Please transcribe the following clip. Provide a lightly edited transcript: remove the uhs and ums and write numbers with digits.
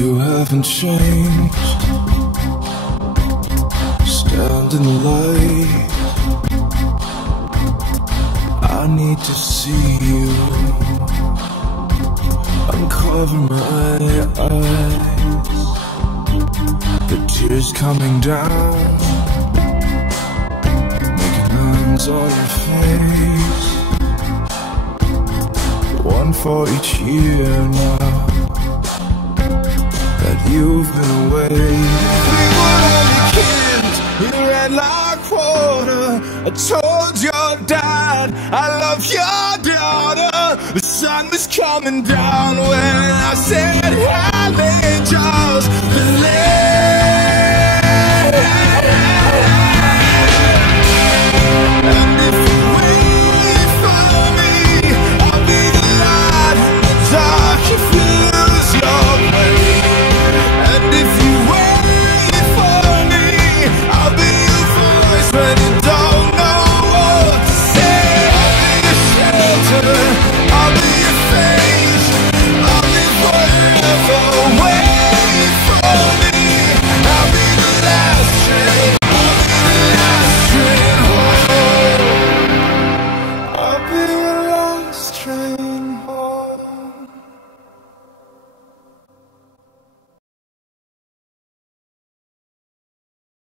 You haven't changed. Stand in the light. I need to see you. Uncover my eyes. The tears coming down, making lines on your face. One for each year now that you've been away. We were only kids, we ran like water. I told your dad I love your daughter. The sun was coming down when I said, "Hey, just believe."